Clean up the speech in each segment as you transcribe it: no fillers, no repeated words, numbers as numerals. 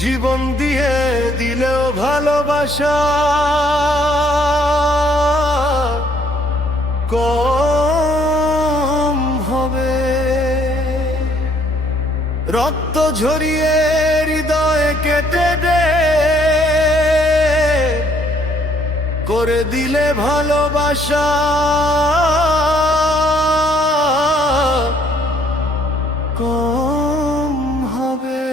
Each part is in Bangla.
জীবন দিয়ে দিলেও ভালোবাসা কম হবে। রক্ত ঝরিয়ে হৃদয়ে কেটে দে করে দিলে ভালোবাসা কম হবে।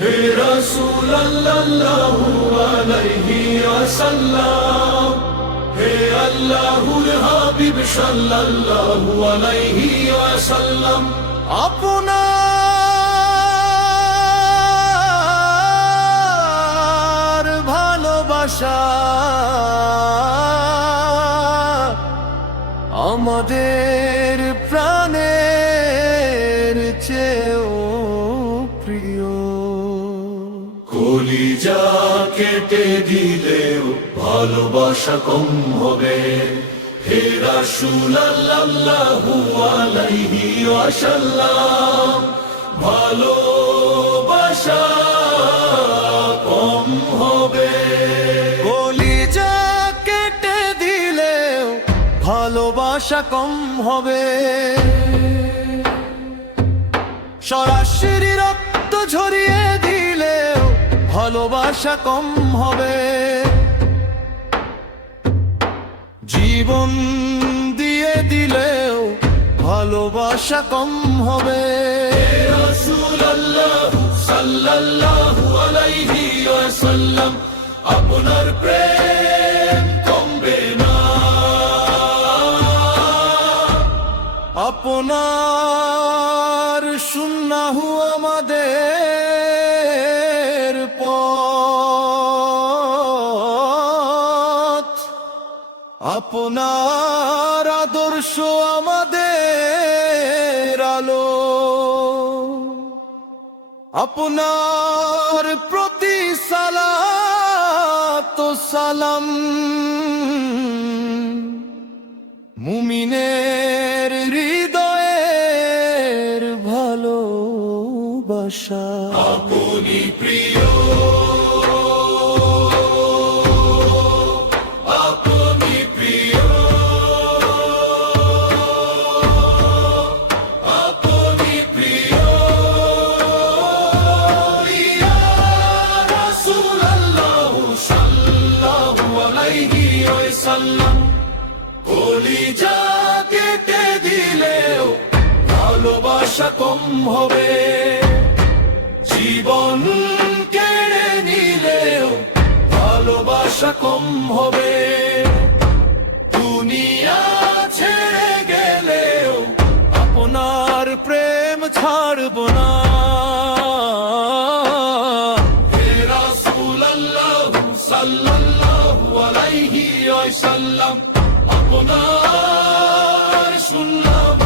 হে রাসূল সাল্লাল্লাহু আলাইহি ওয়াসাল্লাম, হে আল্লাহর হাবিব সাল্লাল্লাহু আলাইহি ওয়াসাল্লাম, আপনার ভালোবাসা আমাদের প্রাণের চেয়েও প্রিয়। কলিজা কেটে দিলেও ভালোবাসা কম হবে। হে রাসূল সাল্লাল্লাহু আলাইহি ওয়াসাল্লাম, ভালোবাসা কম হবে। কলিজা কেটে দিলেও ভালোবাসা কম হবে। সরাসরি রক্ত ঝরিয়ে দিলেও ভালোবাসা কম হবে। জীবন দিয়ে দিলেও ভালোবাসা কম হবে। রাসূলুল্লাহ সাল্লাল্লাহু আলাইহি ওয়াসাল্লাম, আপনার প্রেম কমবে না। আপনার সুন্নাহ আমাদের পথ, আপনার আদর্শ আমাদের আলো। আপনার প্রতি সালাত ও সালাম মুমিনের হৃদয়ের ভালোবাসা। আপনি প্রিয়, কলিজা কেটে দিলেও ভালোবাসা কম হবে। জীবন কেড়ে নিলেও ভালোবাসা কম হবে। দুনিয়া ছেড়ে গেলেও আপনার প্রেম ছাড়ব না। হে রাসূলুল্লাহ সাল্লাল্লাহু আলাইহি ওয়াসাল্লাম, আপনার সুন্নাহ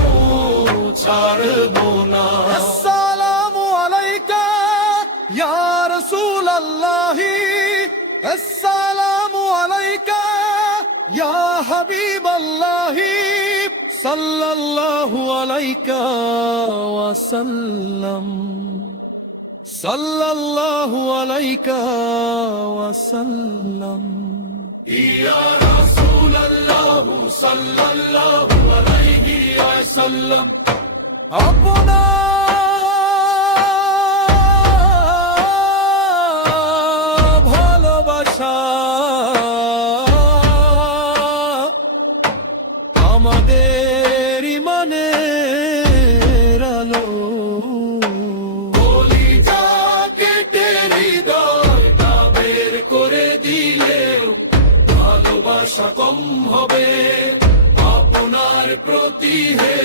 ছাড়ব না। আসসালামু আলাইকা ইয়া রাসূলুল্লাহ, আসসালামু আলাইকা ইয়া হাবিবাল্লাহ, সাল্লাল্লাহু আলাইকা ওয়াসাল্লাম, সাল্লাল্লাহু আলাইকা ওয়াসাল্লাম। ইয়া রাসূলুল্লাহ সাল্লাল্লাহু আলাইহি ওয়াসাল্লাম, আপনার ভালোবাসা আমাদের ঈমানের আলো। কলিজা কেটে হৃদয়টা বের করে দিলেও ভালোবাসা কম হবে। আপনার প্রতি হে